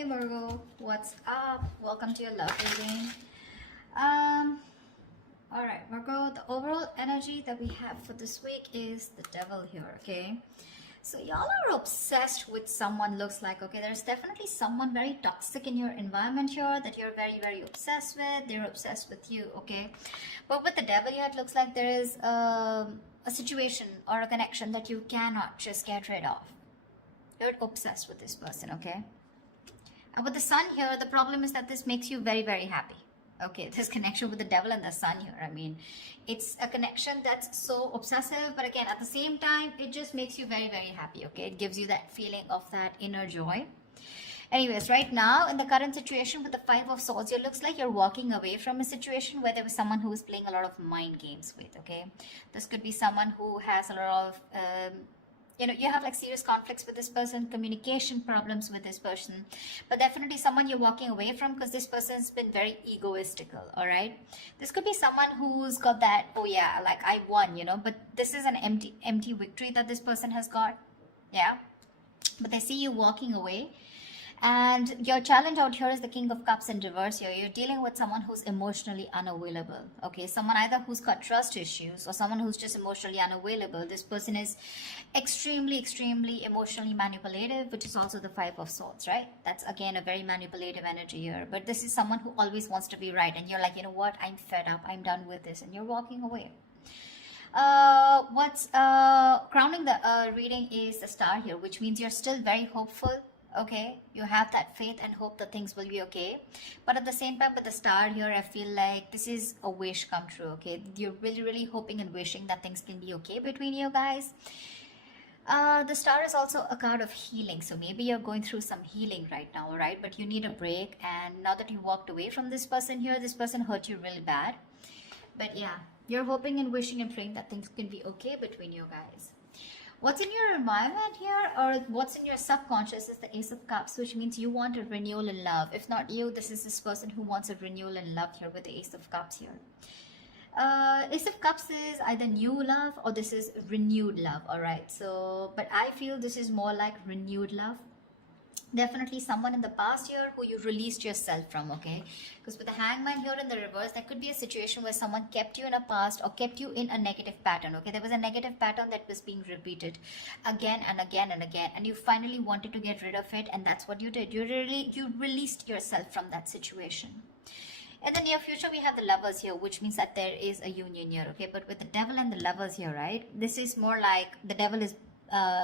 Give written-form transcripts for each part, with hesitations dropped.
Hey Virgo, what's up? Welcome to your love reading. All right, Virgo, the overall energy that we have for this week is the devil here, okay? So y'all are obsessed with someone, looks like, okay? There's definitely someone very toxic in your environment here that you're very, very obsessed with. They're obsessed with you, okay? But with the devil here, it looks like there is a situation or a connection that you cannot just get rid of. You're obsessed with this person, okay? And with the sun here, the problem is that this makes you very, very happy. Okay, this connection with the devil and the sun here. I mean, it's a connection that's so obsessive, but again, at the same time, it just makes you very, very happy. Okay, it gives you that feeling of that inner joy. Anyways, right now, in the current situation with the Five of Swords, it looks like you're walking away from a situation where there was someone who was playing a lot of mind games with, okay? This could be someone who has a lot of... you have like serious conflicts with this person, communication problems with this person, but definitely someone you're walking away from because this person's been very egoistical, all right? This could be someone who's got that, oh yeah, like I won, but this is an empty victory that this person has got, yeah? But they see you walking away. And your challenge out here is the King of Cups in reverse here. You're dealing with someone who's emotionally unavailable. Okay, someone either who's got trust issues or someone who's just emotionally unavailable. This person is extremely emotionally manipulative, which is also the Five of Swords, right? That's again a very manipulative energy here. But this is someone who always wants to be right. And you're like, you know what? I'm fed up. I'm done with this. And you're walking away. What's crowning the reading is the Star here, which means you're still very hopeful. Okay, you have that faith and hope that things will be okay, but at the same time with the Star here, I feel like this is a wish come true. Okay, you're really hoping and wishing that things can be okay between you guys. The Star is also a card of healing, so maybe you're going through some healing right now, all right? But you need a break, and now that you walked away from this person here, this person hurt you really bad. But yeah, you're hoping and wishing and praying that things can be okay between you guys. What's in your environment here, or what's in your subconscious, is the Ace of Cups, which means you want a renewal in love. If not you, this is this person who wants a renewal in love here with the Ace of Cups here. Ace of Cups is either new love or this is renewed love, all right? So, but I feel this is more like renewed love. Definitely someone in the past year who you released yourself from, okay? Because with the Hangman here in the reverse, that could be a situation where someone kept you in a past or kept you in a negative pattern, okay? There was a negative pattern that was being repeated again and again and again, and you finally wanted to get rid of it, and that's what you did. You released yourself from that situation. In the near future, we have the Lovers here, which means that there is a union here, okay? But with the Devil and the Lovers here, right? This is more like the Devil is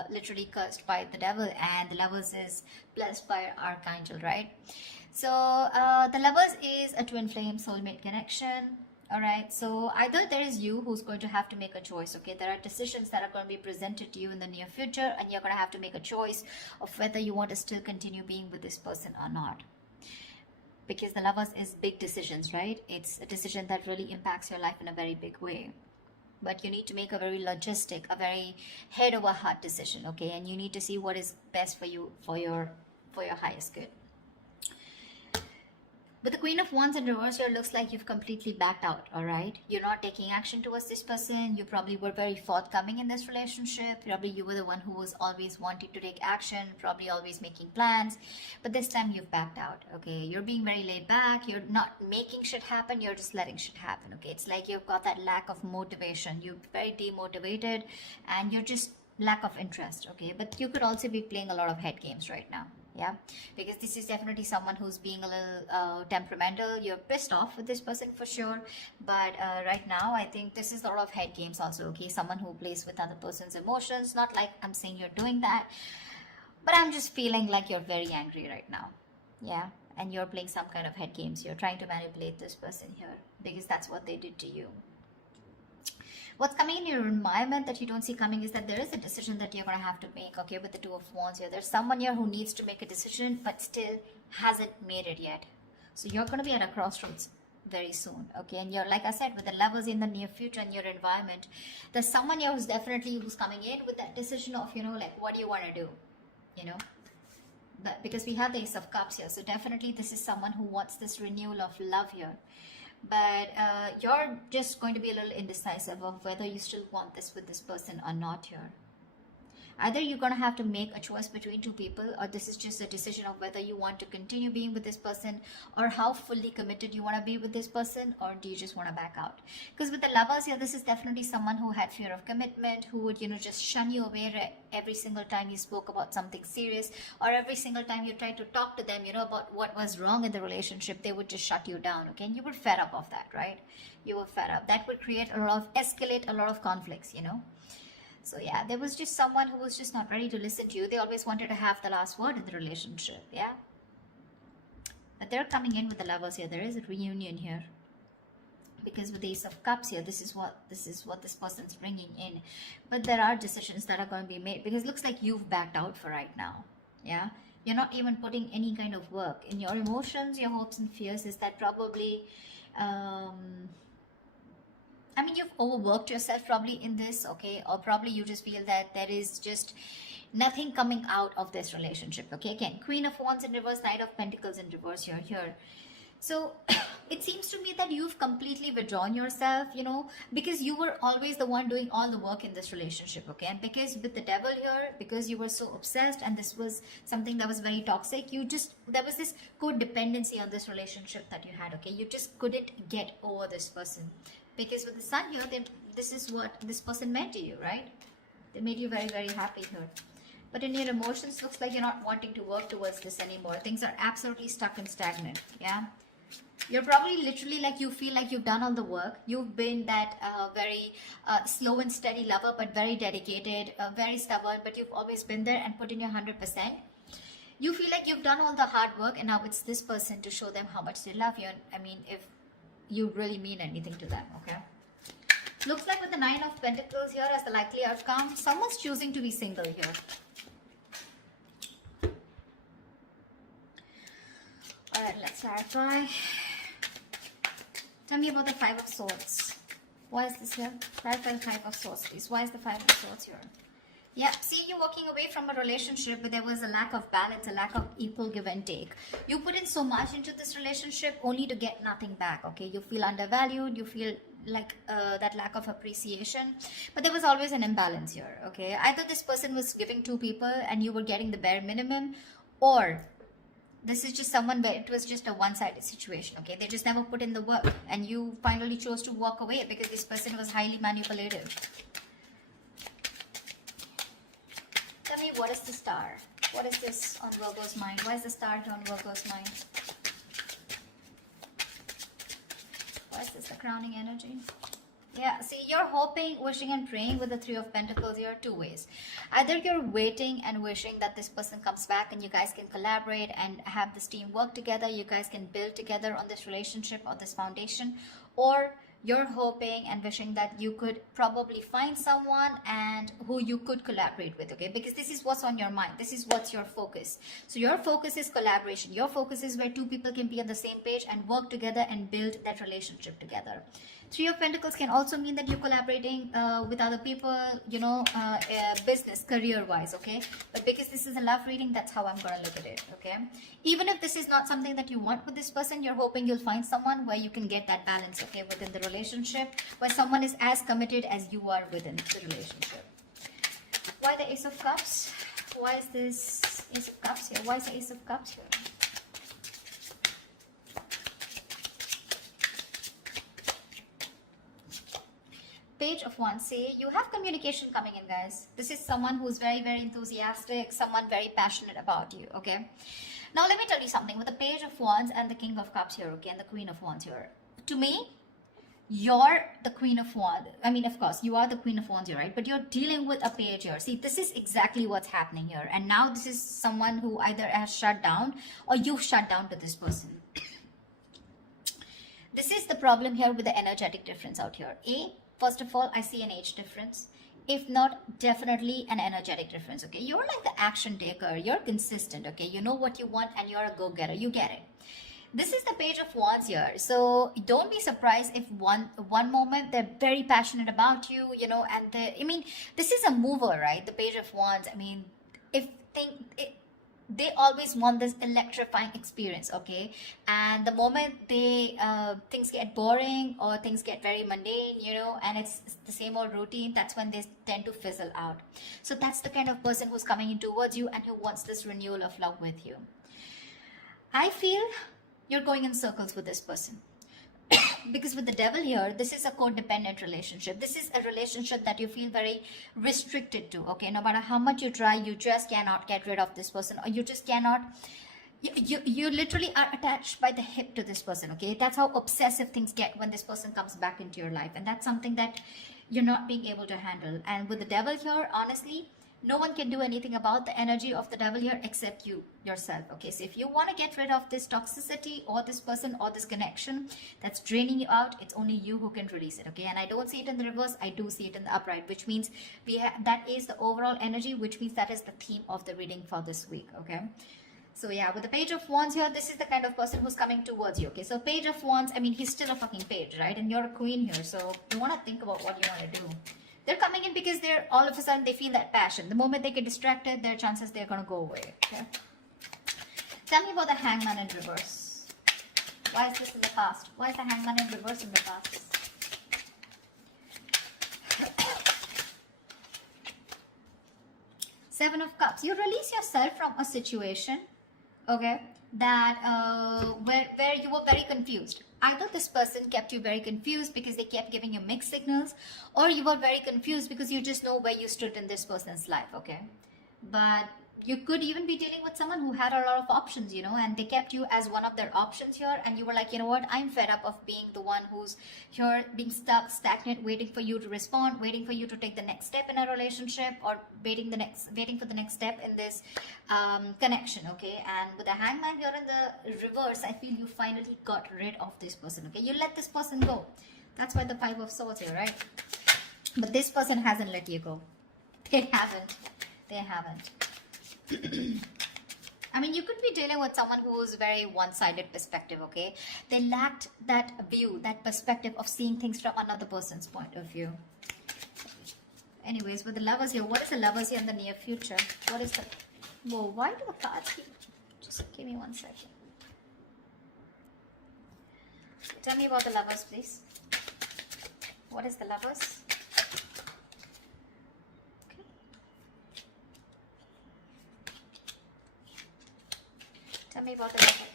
literally cursed by the devil and the Lovers is blessed by Archangel, right? So the Lovers is a twin flame soulmate connection, all right? So either there is you who's going to have to make a choice, okay? There are decisions that are going to be presented to you in the near future, and you're going to have to make a choice of whether you want to still continue being with this person or not. Because the Lovers is big decisions, right? It's a decision that really impacts your life in a very big way. But you need to make a very logistic, a very head over heart decision, okay? And you need to see what is best for you, for your highest good. But the Queen of Wands in reverse here looks like you've completely backed out, all right? You're not taking action towards this person. You probably were very forthcoming in this relationship. Probably you were the one who was always wanting to take action, probably always making plans. But this time you've backed out, okay? You're being very laid back. You're not making shit happen. You're just letting shit happen, okay? It's like you've got that lack of motivation. You're very demotivated and you're just lack of interest, okay? But you could also be playing a lot of head games right now. Yeah, because this is definitely someone who's being a little temperamental. You're pissed off with this person for sure, but right now I think this is a lot of head games also, okay? Someone who plays with other person's emotions. Not like I'm saying you're doing that, but I'm just feeling like you're very angry right now. Yeah, and you're playing some kind of head games. You're trying to manipulate this person here because that's what they did to you. What's coming in your environment that you don't see coming is that there is a decision that you're going to have to make, okay, with the Two of Wands here. There's someone here who needs to make a decision but still hasn't made it yet. So you're going to be at a crossroads very soon, okay? And you're, like I said, with the Lovers in the near future in your environment, there's someone here who's coming in with that decision of, like, what do you want to do, But because we have the Ace of Cups here, so definitely this is someone who wants this renewal of love here. But you're just going to be a little indecisive of whether you still want this with this person or not here. Either you're going to have to make a choice between two people, or this is just a decision of whether you want to continue being with this person, or how fully committed you want to be with this person, or do you just want to back out? Because with the Lovers here, this is definitely someone who had fear of commitment, who would, you know, just shun you away every single time you spoke about something serious, or every single time you tried to talk to them, you know, about what was wrong in the relationship. They would just shut you down. Okay, and you were fed up of that, right? You were fed up. That would create a lot of, escalate a lot of conflicts, you know. So yeah, there was just someone who was just not ready to listen to you. They always wanted to have the last word in the relationship. Yeah, but they're coming in with the Lovers here. There is a reunion here, because with the Ace of Cups here, this is what this person's bringing in. But there are decisions that are going to be made, because it looks like you've backed out for right now. Yeah, you're not even putting any kind of work in your emotions, your hopes and fears. Is that probably I mean, you've overworked yourself probably in this, okay? Or probably you just feel that there is just nothing coming out of this relationship, okay? Again, Queen of Wands in reverse, Knight of Pentacles in reverse here. So it seems to me that you've completely withdrawn yourself, you know, because you were always the one doing all the work in this relationship, okay? And because with the Devil here, because you were so obsessed and this was something that was very toxic, there was this codependency on this relationship that you had, okay? You just couldn't get over this person. Because with the Sun here, this is what this person meant to you, right? They made you very, very happy here. But in your emotions, looks like you're not wanting to work towards this anymore. Things are absolutely stuck and stagnant, yeah? You're probably literally like, you feel like you've done all the work. You've been that very slow and steady lover, but very dedicated, very stubborn, but you've always been there and put in your 100%. You feel like you've done all the hard work, and now it's this person to show them how much they love you. And I mean, if you really mean anything to them, okay? Looks like with the Nine of Pentacles here as the likely outcome, someone's choosing to be single here. Alright, let's clarify. Tell me about the Five of Swords. Why is this here? Clarify the Five of Swords, please. Why is the Five of Swords here? Yeah, see, you're walking away from a relationship where there was a lack of balance, a lack of equal give and take. You put in so much into this relationship only to get nothing back, okay? You feel undervalued, you feel like that lack of appreciation. But there was always an imbalance here, okay? Either this person was giving two people and you were getting the bare minimum, or this is just someone where it was just a one-sided situation, okay? They just never put in the work, and you finally chose to walk away because this person was highly manipulative. Tell me, what is the Star? What is this on Virgo's mind? Why is the Star on Virgo's mind? Why is this the crowning energy? Yeah, see, you're hoping, wishing and praying with the Three of Pentacles here two ways. Either you're waiting and wishing that this person comes back and you guys can collaborate and have this team work together. You guys can build together on this relationship or this foundation. Or you're hoping and wishing that you could probably find someone and who you could collaborate with, okay? Because this is what's on your mind. This is what's your focus. So your focus is collaboration. Your focus is where two people can be on the same page and work together and build that relationship together. Three of Pentacles can also mean that you're collaborating with other people, you know, business, career-wise, okay? But because this is a love reading, that's how I'm going to look at it, okay? Even if this is not something that you want with this person, you're hoping you'll find someone where you can get that balance, okay, within the relationship, where someone is as committed as you are within the relationship. Why the Ace of Cups? Why is this Ace of Cups here? Why is the Ace of Cups here? Page of Wands. Say you have communication coming in, guys. This is someone who's very, very enthusiastic, someone very passionate about you, okay? Now let me tell you something. With the Page of Wands and the King of Cups here, okay, and the Queen of Wands here, to me, you're the Queen of Wands. I mean, of course, you are the Queen of Wands here, right? But you're dealing with a page here. See, this is exactly what's happening here. And now this is someone who either has shut down or you've shut down to this person. This is the problem here with the energetic difference out here. First of all, I see an age difference. If not, definitely an energetic difference, okay? You're like the action taker. You're consistent, okay? You know what you want and you're a go-getter. You get it. This is the Page of Wands here. So don't be surprised if one moment they're very passionate about you, you know, and I mean, this is a mover, right? The Page of Wands. I mean, they always want this electrifying experience, okay? And the moment they things get boring or things get very mundane, you know, and it's the same old routine, that's when they tend to fizzle out. So that's the kind of person who's coming in towards you and who wants this renewal of love with you. I feel you're going in circles with this person. Because with the devil here, this is a codependent relationship. This is a relationship that you feel very restricted to, okay? No matter how much you try, you just cannot get rid of this person, or you just cannot, you literally are attached by the hip to this person, okay? That's how obsessive things get when this person comes back into your life, and that's something that you're not being able to handle. And with the devil here, honestly, no one can do anything about the energy of the devil here except you yourself, okay? So if you want to get rid of this toxicity or this person or this connection that's draining you out, it's only you who can release it, okay? And I don't see it in the reverse, I do see it in the upright, which means that is the overall energy, which means that is the theme of the reading for this week, okay? So yeah, with the Page of Wands here, this is the kind of person who's coming towards you, okay? So Page of Wands, I mean, he's still a fucking page, right? And you're a queen here, so you want to think about what you want to do. They're coming in because they're all of a sudden they feel that passion. The moment they get distracted, their chances they're going to go away. Okay? Tell me about the Hangman in reverse. Why is this in the past? Why is the Hangman in reverse in the past? Seven of Cups. You release yourself from a situation, okay, that where you were very confused. Either this person kept you very confused because they kept giving you mixed signals, or you were very confused because you just know where you stood in this person's life, okay? But you could even be dealing with someone who had a lot of options, you know, and they kept you as one of their options here, and you were like, you know what, I'm fed up of being the one who's here being stuck, stagnant, waiting for you to respond, waiting for you to take the next step in a relationship, or waiting for the next step in this connection, okay? And with the Hangman here in the reverse, I feel you finally got rid of this person, okay? You let this person go. That's why the Five of Swords here, right? But this person hasn't let you go. They haven't. I mean, you could be dealing with someone who's very one-sided perspective, okay? They lacked that view, that perspective of seeing things from another person's point of view. Anyways, with the Lovers here, what is the Lovers here in the near future? What is the... Whoa, why do the cards keep... Just give me 1 second. Tell me about the Lovers, please. What is the Lovers? Tell me about the Lover.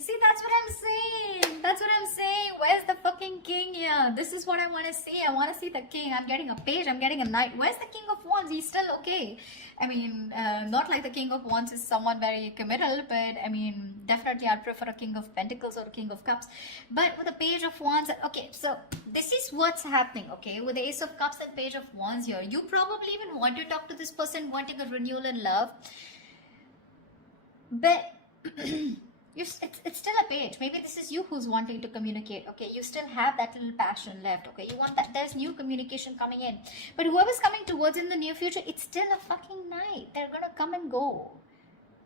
See, that's what I'm saying. That's what I'm saying. Where's the fucking king here? This is what I want to see. I want to see the king. I'm getting a page. I'm getting a knight. Where's the King of Wands? He's still okay. I mean, not like the King of Wands is someone very committal, but I mean, definitely I'd prefer a King of Pentacles or a King of Cups. But with the Page of Wands, okay, so this is what's happening, okay? With the Ace of Cups and Page of Wands here, you probably even want to talk to this person, wanting a renewal in love. But it's still a page. Maybe this is you who's wanting to communicate, okay? You still have that little passion left, okay? You want that, there's new communication coming in. But whoever's coming towards in the near future, it's still a fucking night. They're gonna come and go.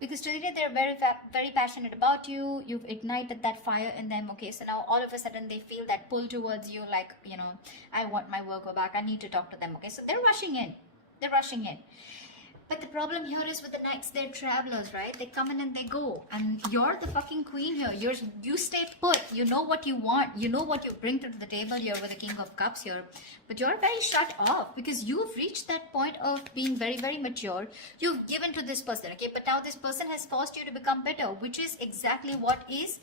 Because today they're very passionate about you. You've ignited that fire in them, okay? So now all of a sudden they feel that pull towards you, like, you know, I want my Virgo back. I need to talk to them, okay? So they're rushing in. They're rushing in. But the problem here is with the knights, they're travelers, right? They come in and they go. And you're the fucking queen here. You stay put. You know what you want. You know what you bring to the table here with the King of Cups here. But you're very shut off because you've reached that point of being very, very mature. You've given to this person, okay? But now this person has forced you to become bitter, which is exactly what is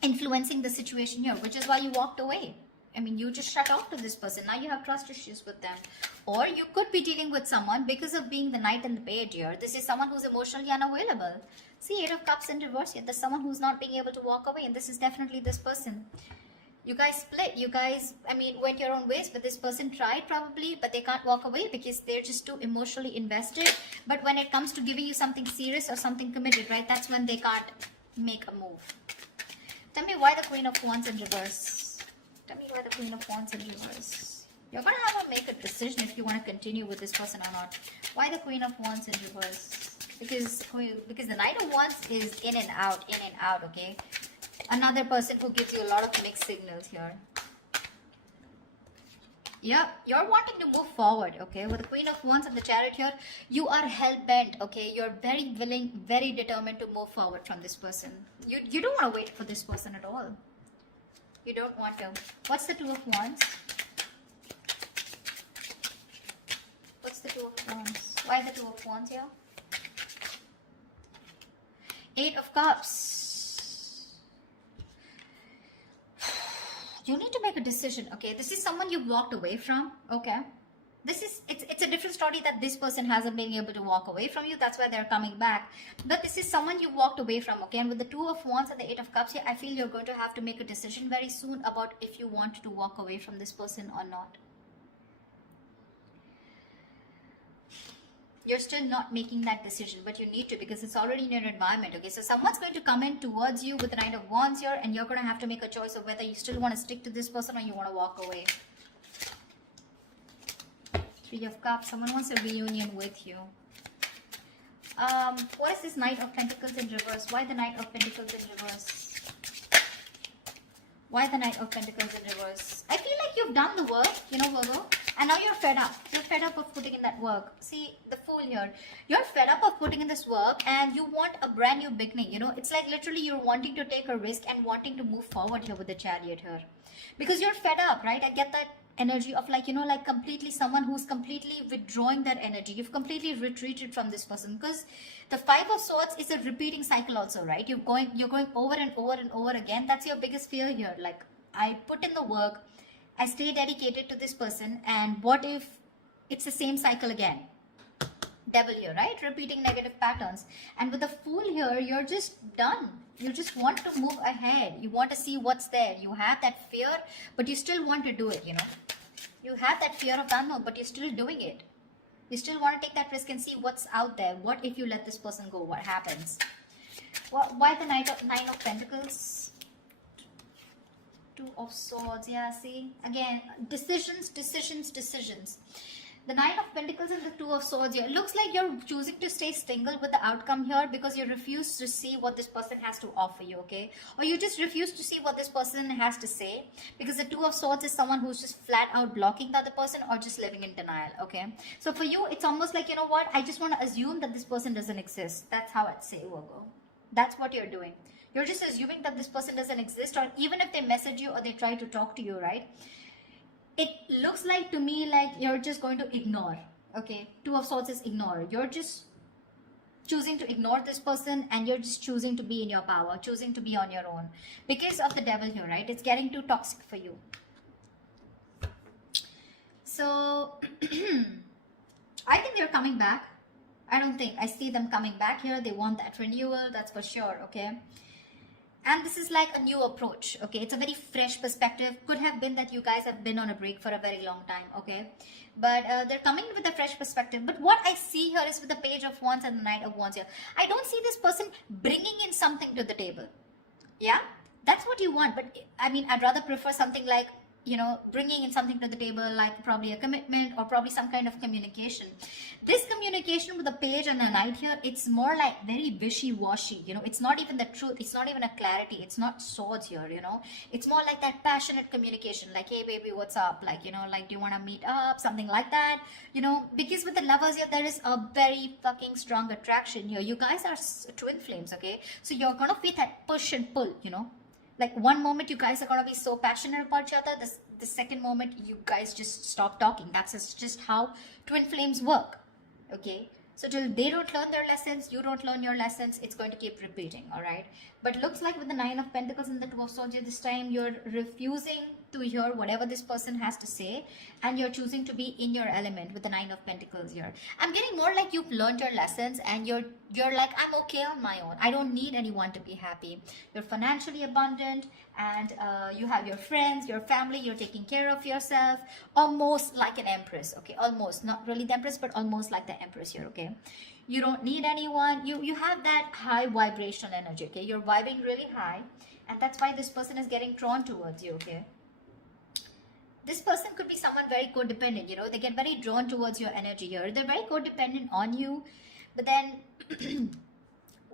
influencing the situation here, which is why you walked away. I mean, you just shut off to this person. Now you have trust issues with them. Or you could be dealing with someone because of being the knight and the page here. This is someone who's emotionally unavailable. See, Eight of Cups in reverse here. There's someone who's not being able to walk away. And this is definitely this person. You guys split. You guys, I mean, went your own ways. But this person tried probably. But they can't walk away because they're just too emotionally invested. But when it comes to giving you something serious or something committed, right? That's when they can't make a move. Tell me why the Queen of Wands in reverse. Tell me why the Queen of Wands in reverse. You're going to have to make a decision if you want to continue with this person or not. Why the Queen of Wands in reverse? Because the Knight of Wands is in and out, okay? Another person who gives you a lot of mixed signals here. Yeah, you're wanting to move forward, okay? With the Queen of Wands and the Chariot here, you are hell-bent, okay? You're very willing, very determined to move forward from this person. You don't want to wait for this person at all. You don't want to. What's the Two of Wands? What's the Two of Wands? Why the Two of Wands here? Eight of Cups. You need to make a decision, okay? This is someone you've walked away from, okay? It's a different story that this person hasn't been able to walk away from you. That's why they're coming back. But this is someone you walked away from, okay? And with the Two of Wands and the Eight of Cups here, I feel you're going to have to make a decision very soon about if you want to walk away from this person or not. You're still not making that decision, but you need to, because it's already in your environment, okay? So someone's going to come in towards you with the Knight of Wands here, and you're going to have to make a choice of whether you still want to stick to this person or you want to walk away. Three of Cups. Someone wants a reunion with you. What is this Knight of Pentacles in reverse? Why the Knight of Pentacles in reverse? Why the Knight of Pentacles in reverse? I feel like you've done the work, you know, Virgo. And now you're fed up. You're fed up of putting in that work. See, the Fool here. You're fed up of putting in this work and you want a brand new beginning. You know, it's like literally you're wanting to take a risk and wanting to move forward here with the Chariot here. Because you're fed up, right? I get that energy of like, you know, like completely someone who's completely withdrawing their energy. You've completely retreated from this person because the Five of Swords is a repeating cycle also, right? You're going over and over and over again. That's your biggest fear here. Like, I put in the work, I stay dedicated to this person, and what if it's the same cycle again? Devil here, right? Repeating negative patterns. And with the Fool here, you're just done. You just want to move ahead. You want to see what's there. You have that fear, but you still want to do it, you know. You have that fear of the unknown, but you're still doing it. You still want to take that risk and see what's out there. What if you let this person go? What happens? Why the Nine of Pentacles? Two of Swords. Yeah, see? Again, decisions. The Nine of Pentacles and the Two of Swords here. It looks like you're choosing to stay single with the outcome here because you refuse to see what this person has to offer you, okay? Or you just refuse to see what this person has to say because the Two of Swords is someone who's just flat out blocking the other person or just living in denial, okay? So for you, it's almost like, you know what? I just want to assume that this person doesn't exist. That's how I'd say, Virgo. That's what you're doing. You're just assuming that this person doesn't exist, or even if they message you or they try to talk to you, right? It looks like to me like you're just going to ignore, okay? Two of Swords is ignore. You're just choosing to ignore this person and you're just choosing to be in your power, choosing to be on your own. Because of the Devil here, right? It's getting too toxic for you. So, I think they're coming back. I see them coming back here. They want that renewal, that's for sure, okay? And this is like a new approach, okay? It's a very fresh perspective. Could have been that you guys have been on a break for a very long time, okay? But they're coming with a fresh perspective. But what I see here is with the Page of Wands and the Knight of Wands here, I don't see this person bringing in something to the table. Yeah? That's what you want. But I mean, I'd rather prefer something like, you know, bringing in something to the table, like probably a commitment or probably some kind of communication. This communication with the Page and the Knight here, it's more like very wishy-washy, you know. It's not even the truth. It's not even a clarity. It's not swords here, you know. It's more like that passionate communication, like, hey baby, what's up? Like, you know, like, do you want to meet up? Something like that, you know. Because with the Lovers here, there is a very fucking strong attraction here. You guys are twin flames, okay? So you're gonna feel that push and pull, you know. Like, one moment you guys are going to be so passionate about each other, the second moment you guys just stop talking. That's just how twin flames work, okay? So till they don't learn their lessons, you don't learn your lessons, it's going to keep repeating, all right? But looks like with the Nine of Pentacles and the Two of Swords, this time you're refusing to hear whatever this person has to say, and you're choosing to be in your element with the Nine of Pentacles here. I'm getting more like you've learned your lessons and you're like, I'm okay on my own. I don't need anyone to be happy. You're financially abundant and you have your friends, your family, you're taking care of yourself, almost like an empress, okay? Almost, not really the empress, but almost like the empress here, okay? You don't need anyone. You have that high vibrational energy, okay? You're vibing really high, and that's why this person is getting drawn towards you, okay? This person could be someone very codependent, you know. They get very drawn towards your energy here. They're very codependent on you, but then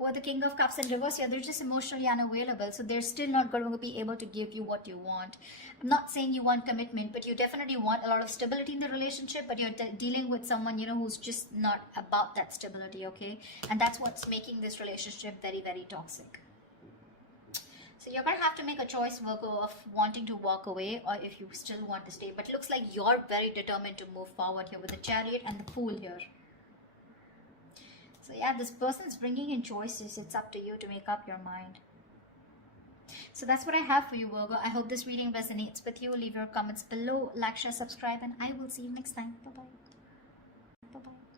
Or the King of Cups in reverse here, they're just emotionally unavailable. So they're still not going to be able to give you what you want. I'm not saying you want commitment, but you definitely want a lot of stability in the relationship, but you're dealing with someone, you know, who's just not about that stability, okay? And that's what's making this relationship very, very toxic. So you're going to have to make a choice, Virgo, of wanting to walk away or if you still want to stay. But it looks like you're very determined to move forward here with the Chariot and the Fool here. So yeah, this person's bringing in choices. It's up to you to make up your mind. So that's what I have for you, Virgo. I hope this reading resonates with you. Leave your comments below, like, share, subscribe, and I will see you next time. Bye-bye. Bye-bye.